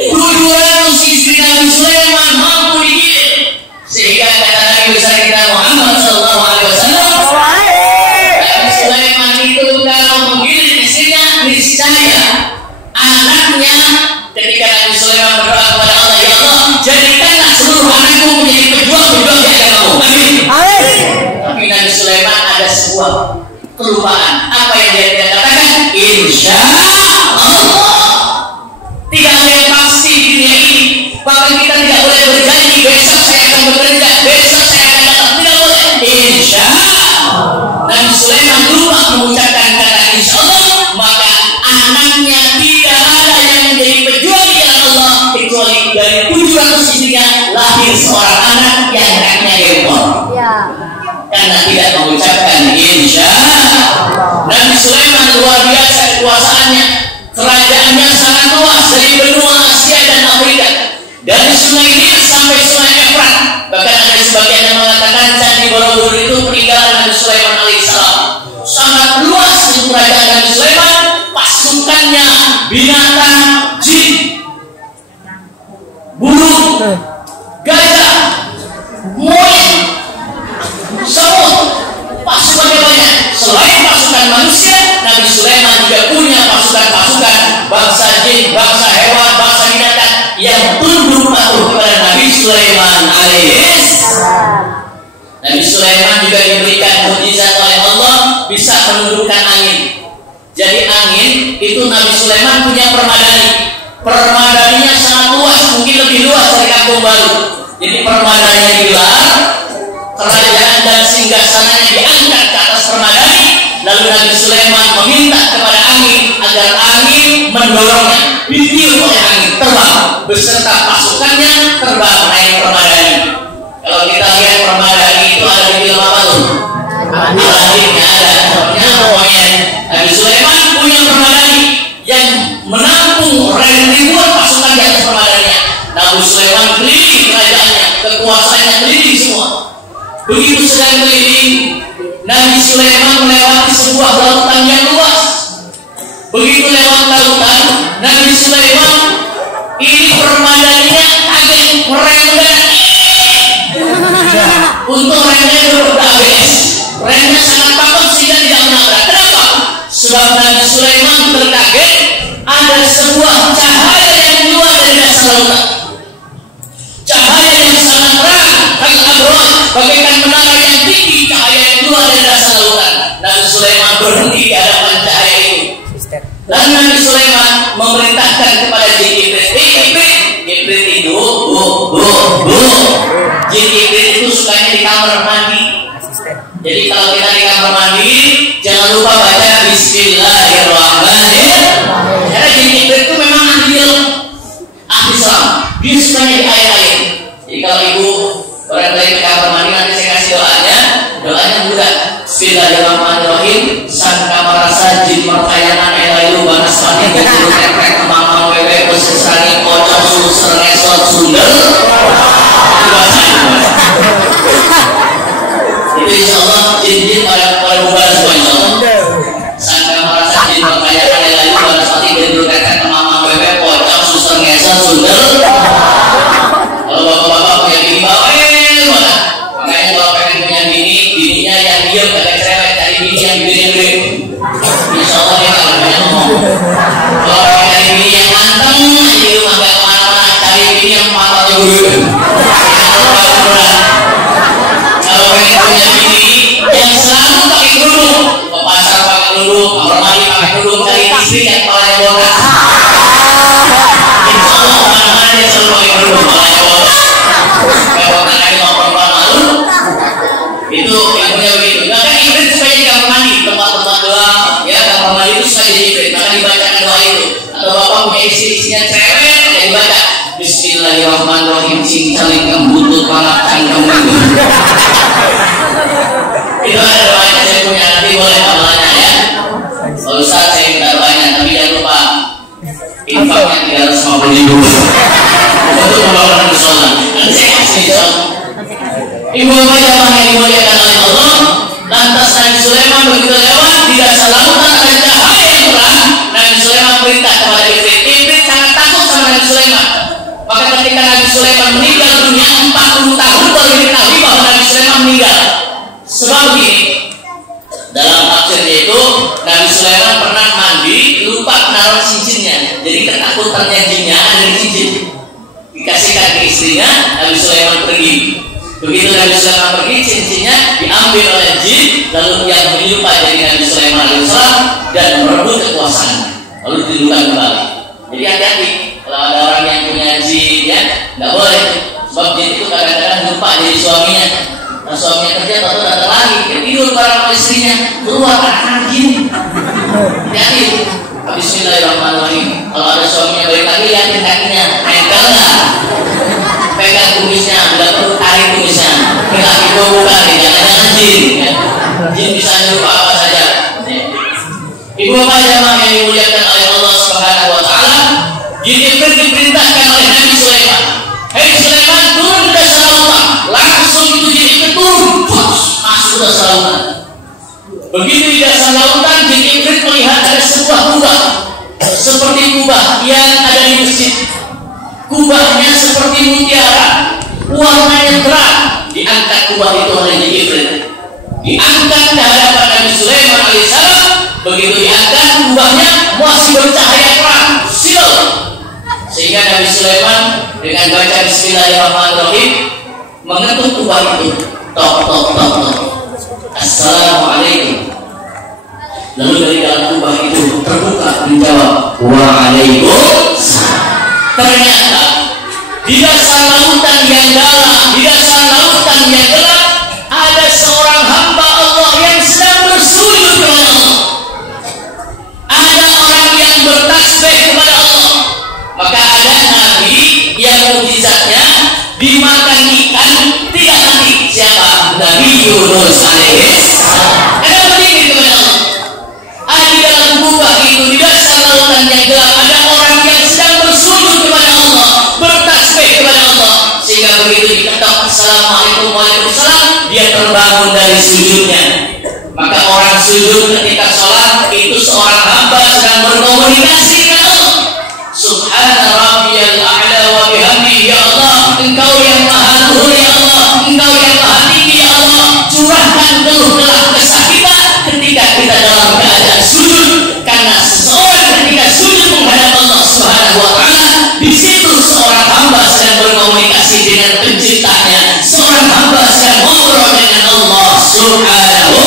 Tujuan istri Nabi Sulaiman mampu digilir, sehingga kata Nabi besar kita Muhammad Sallallahu Alaihi Wasallam, Nabi Sulaiman itu kalau menggilir istrinya, niscaya anaknya, ketika Nabi Sulaiman berdoa kepada Allah, ya Allah, jadikanlah seluruh anakku menjadi pejuang-pejuang di agamamu. Amin. Tapi Nabi Sulaiman ada sebuah kelupaan. Apa yang dia katakan? Insya Allah. Tidak ada yang pasti di dunia ini. Bahkan kita tidak boleh berjanji besok saya akan bekerja, besok saya akan datang. Tidak boleh. Insya Allah. Nabi Sulaiman lupa mengucapkan kata insya Allah, maka anaknya tidak ada yang menjadi pejuang di jalan Allah kecuali dari 700 istrinya lahir seorang anak yang anaknya Depon. Karena tidak mengucapkan insya Allah. Nabi Sulaiman luar biasa kekuasaannya, kerajaannya sangat luas dari benua Asia dan Afrika, dari sungai Nil sampai sungai Efrat. Bahkan ada sebagian yang mengatakan Candi Borobudur itu peninggalan Nabi Sulaiman alaihissalam. Sangat luas itu kerajaan Nabi Sulaiman, pasukannya binatang, jin, burung, gajah, monyet, semut, pasukannya banyak. Selain pasukan manusia, Nabi Sulaiman juga punya pasukan-pasukan bangsa jin, bangsa hewan, bangsa binatang yang tunduk patuh kepada Nabi Sulaiman alaihissalam. Nabi Sulaiman juga diberikan mukjizat oleh Allah, bisa menundukkan angin. Jadi angin itu Nabi Sulaiman punya permadani. Permadaninya sangat luas, mungkin lebih luas dari Kampung Baru. Jadi permadaninya digelar, kerajaan dan singgasananya diangkat ke atas permadani. Lalu Nabi Sulaiman meminta kepada angin agar angin mendorongnya, ditiup oleh angin, terbang beserta pasukannya, terbang naik permadani. Kalau kita lihat permadani itu ada di film apa tuh? Aladinnya ada, namanya Nabi Sulaiman punya permadani yang menampung ribuan pasukan di atas permadaninya. Nabi Sulaiman keliling kerajaannya, kekuasaannya keliling semua. Begitu sedang keliling, Nabi Sulaiman melewati sebuah lautan yang luas. Begitu lewat lautan, Nabi Sulaiman ini permadaninya agak merenggang. Untuk remnya dulu habis. Remnya sangat kokoh sehingga tidak menabrak. Kenapa? Sebab Nabi Sulaiman terkaget ada sebuah cahaya yang keluar dari dasar lautan. Cahaya yang sangat terang, kal-abrar, bagaikan menara yang tinggi, cahaya yang keluar dari dasar lautan. Nabi Sulaiman berhenti di hadapan cahaya itu. Dan Nabi Sulaiman memerintahkan kepada jin iblis, iblis itu, jin iblis itu sukanya di kamar mandi. Jadi kalau kita di kamar mandi, jangan lupa baca Bismillahirrahmanirrahim. Karena jin iblis itu memang ahli salam. Dia sukanya di air-air. Jadi kalau ibu barangkali di kamar mandi, nanti saya kasih doanya. Doanya mudah. Bismillahirrahmanirrahim. Sang kamar rasa jin pertayangan elailu banas mati keburu efek mamang wewe pesesani kocok suser ngesot sundel. Itu insya Allah jin-jin pada bubar semua insya Allah. Sang kamar rasa jin pertayangan elailu banas mati keburu efek mamang wewe kocok suser ngesot sundel. Kalau bapak-bapak punya bini bawel mana? Makanya kalau pengen punya bini, bininya yang diam kagak cerewet, cari bini yang gede-gede. Insya Allah dia nggak banyak ngomong. Kalau pengen cari bini yang anteng, di rumah nggak kemana-mana, cari bini yang matanya gede. Kalau pengen punya bini yang selalu pakai kerudung, ke pasar pakai kerudung, kamar mandi pakai kerudung, cari istri yang kepalanya botak. Insya Allah mana-mana dia selalu pakai kerudung, kepalanya botak. Kalau tadi mau perempuan malu, itu yang punya begitu. Maka iblis supaya di kamar mandi, tempat-tempat doa, ya kamar mandi itu suka jadi iblis. Maka dibacakan doa itu. Atau bapak punya istri-istrinya cewek, ya dibaca Bismillahirrahmanirrahim. Cincang kembutut pangat cangkem itu. Itu ada doanya saya punya, nanti boleh amalannya ya. Kalau Ustaz saya minta doanya, tapi jangan lupa infaknya 350.000 untuk membangun musola. Nanti saya kasih contoh. Ibu bapak yang dimuliakan oleh Allah, lantas Nabi Sulaiman begitu lewat di dasar lautan ada cahaya bahkan ketika Nabi Sulaiman meninggal dunia 40 tahun baru diketahui bahwa Nabi Sulaiman meninggal. Sebab begini, dalam tafsirnya itu Nabi Sulaiman pernah mandi lupa menaruh cincinnya, jadi ketakutannya jinnya ada di cincin, dikasihkan ke istrinya. Nabi Sulaiman pergi. Begitu Nabi Sulaiman pergi, cincinnya diambil oleh jin, lalu yang menyerupai dari Nabi Sulaiman alaihissalam dan merebut kekuasaannya, lalu dihidupkan kembali. Jadi hati-hati kalau ada orang yang punya jin, ya nggak boleh, sebab jin itu kadang-kadang lupa jadi suaminya. Nah, suaminya kerja atau datang lagi, tidur bareng istrinya, keluar anak jin. Hati-hati. Bismillahirrahmanirrahim. Kalau ada suaminya balik lagi, lihatin kakinya, nempel nggak? Pegang kumisnya, bila perlu tarik kumisnya. Pegang itu bukan, jangan-jangan jin. Ya. Jin bisa nyuruh apa saja. Ibu bapak jamaah yang dimuliakan oleh Allah Subhanahu Wa Taala, jin itu diperintahkan oleh Nabi Sulaiman. Hei Sulaiman, turun ke dasar lautan. Langsung itu jin itu turun, masuk ke dasar lautan. Begitu di dasar lautan, jin Iblis melihat ada sebuah kubah seperti kubah yang ada di masjid. Kubahnya seperti mutiara, warnanya terang. Diangkat kubah itu oleh jin Iblis, diangkat ke hadapan Nabi Sulaiman alaihissalam. Begitu diangkat, kubahnya masih bercahaya terang, silau. Sehingga Nabi Sulaiman dengan baca Bismillahirrahmanirrahim mengetuk kubah itu, tok tok tok tok. Assalamualaikum. Lalu dari dalam kubah itu terbuka menjawab Waalaikumsalam. Ternyata di dasar lautan yang dalam, di dasar lautan yang gelap, ada seorang hamba Allah yang sedang bersujud kepada Allah. Ada orang yang bertasbih kepada Allah. Maka ada nabi yang mukjizatnya dimakan ikan tidak mati. Siapa? Nabi Yunus alaihissalam. Ada berdiri kepada Allah. Ada di dalam kubah itu, di dasar lautan yang gelap, ada orang yang sedang bersujud kepada Allah, bertasbih kepada Allah. Sehingga begitu diketok Assalamualaikum Waalaikumsalam, dia terbangun dari sujudnya. Maka orang sujud ketika sholat itu seorang hamba sedang berkomunikasi dengan Allah. Subhana rabbiyal a'la wa bihamdihi, ya Allah, Engkau yang maha luhur ya Allah, Engkau yang maha tinggi ya Allah. Curahkan keluh kesah kita ketika kita dalam keadaan sujud, karena seseorang ketika sujud menghadap Allah Subhanahu wa taala, di situ seorang hamba sedang berkomunikasi dengan penciptanya, seorang hamba sedang ngobrol dengan Allah Subhanahu.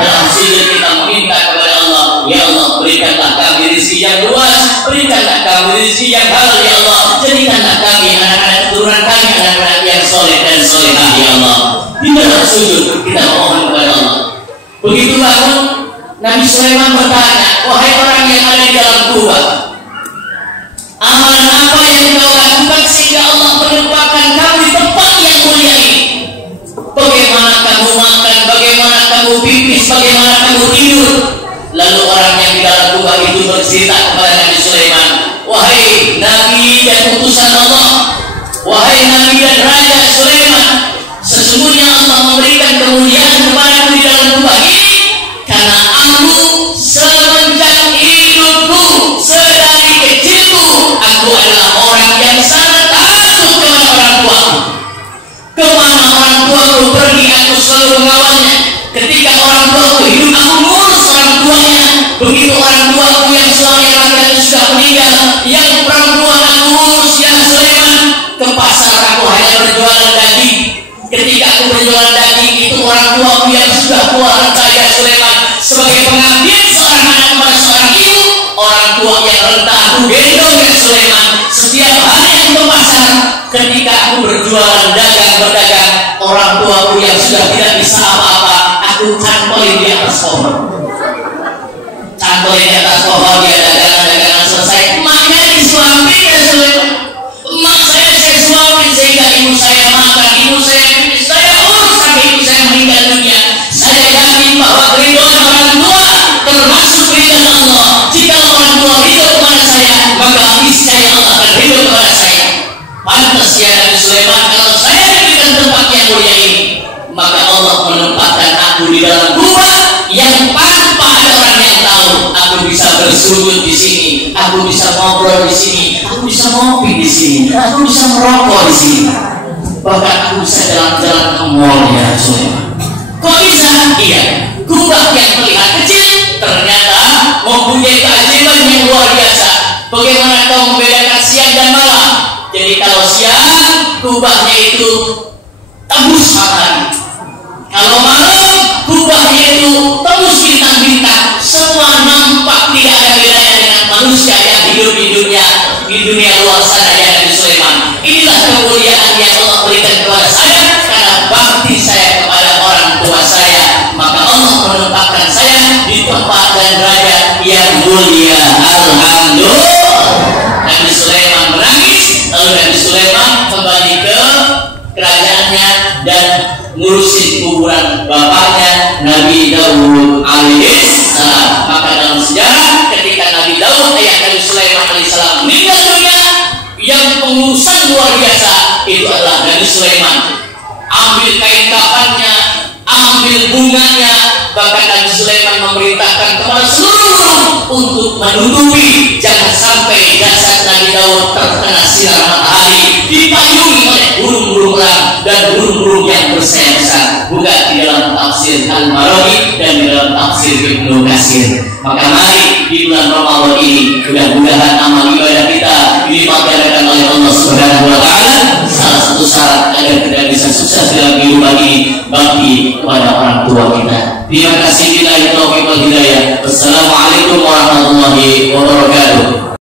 Dalam sujud kita meminta kepada Allah, ya Allah, berikanlah kami rezeki yang luas, berikanlah kami rezeki yang halal ya Allah, jadikanlah kami anak-anak keturunan kami anak-anak yang soleh dan solehah ya Allah. Di dalam sujud kita mohon kepada Allah. Begitu bangun, Nabi Sulaiman bertanya, wahai orang yang ada di dalam kubah, amalan apa yang kau lakukan sehingga Allah menempatkan kamu di tempat yang mulia ini? Bagaimana kamu makan, bagaimana kamu pipis, bagaimana kamu tidur? Lalu orang yang di dalam kubah itu bercerita kepada Nabi Sulaiman, wahai Nabi dan utusan Allah, wahai Nabi dan Raja Sulaiman, sesungguhnya Allah memberikan kemuliaan kepadaku di dalam kubah ini karena aku semenjak hidupku, sedari kecilku, aku adalah orang yang sangat takut kepada orang tua. Kemana orang tuaku pergi, aku selalu mengawalnya. Ketika orang tuaku hidup, aku ngurus orang tuanya. Begitu orang tuaku yang suami laki-laki sudah meninggal, yang perempuan aku urus ya Sulaiman. Ke pasar aku hanya berjualan daging. Ketika aku berjualan daging itu, orang tuaku yang sudah tua renta ya Sulaiman, sebagai pengabdian seorang anak kepada seorang ibu, orang tua yang renta aku gendong ya Sulaiman. Setiap hari aku ke pasar, ketika aku berjualan berdagang, orang tuaku yang sudah tidak bisa apa-apa, aku cantolin di atas pohon. Cantolin di atas pohon, dia dagangan selesai, emaknya disuapin ya Sulaiman. Emak saya suapin sehingga ibu saya makan, ibu saya pipis, saya urus sampai ibu saya meninggal dunia. Saya yakin bahwa keridhaan orang tua termasuk keridhaan Allah. Jika orang tua ridho kepada saya, maka niscaya Allah akan ridho kepada saya. Pantas ya Nabi Sulaiman, kalau saya diberikan tempat yang mulia ini, maka Allah menempatkan aku di dalam kubah yang tanpa ada orang yang tahu. Aku bisa bersujud di sini, aku bisa ngobrol di sini, aku bisa ngopi di sini, aku bisa merokok di sini, bahkan aku bisa jalan-jalan ke mall ya Sulaiman. Kok bisa? Iya, kubah yang terlihat kecil ternyata mempunyai keajaiban yang luar biasa. Bagaimana kau membedakan siang dan malam? Jadi kalau siang kubahnya itu tembus matahari, kalau malam kubahnya itu tembus bintang-bintang. Semua nampak tidak ada bedanya dengan manusia yang hidup di dunia luar sana ya Nabi Sulaiman. Inilah kemuliaan yang Allah berikan kepada saya karena bakti saya kepada orang tua saya, maka Allah menempatkan saya di tempat dan derajat yang mulia. Alhamdulillah. Nabi Sulaiman menangis, lalu Nabi Sulaiman kembali ke kerajaannya dan ngurusin kuburan bapaknya Nabi Daud alaihissalam. Maka dalam sejarah ketika Nabi Daud ayah Nabi Sulaiman alaihissalam meninggal dunia, yang pengurusan luar biasa itu adalah Nabi Sulaiman. Ambil kain kafannya, ambil bunganya, bahkan Nabi Sulaiman memerintahkan kepada seluruh untuk menutupi jangan sampai jasad Nabi Daud terkena sinar matahari, dipayungi oleh burung-burung elang dan burung-burung yang bersayap-sayap. Bukan di dalam tafsir Al-Marwazi dan di dalam tafsir Ibnu Katsir. Maka mari di bulan Ramadan ini mudah-mudahan amal ibadah kita dilimpahkan oleh Allah Subhanahu wa taala. Salah satu syarat agar kita bisa sukses dalam kehidupan ini bakti kepada orang tua kita. Terima kasih. Wassalamualaikum warahmatullahi wabarakatuh.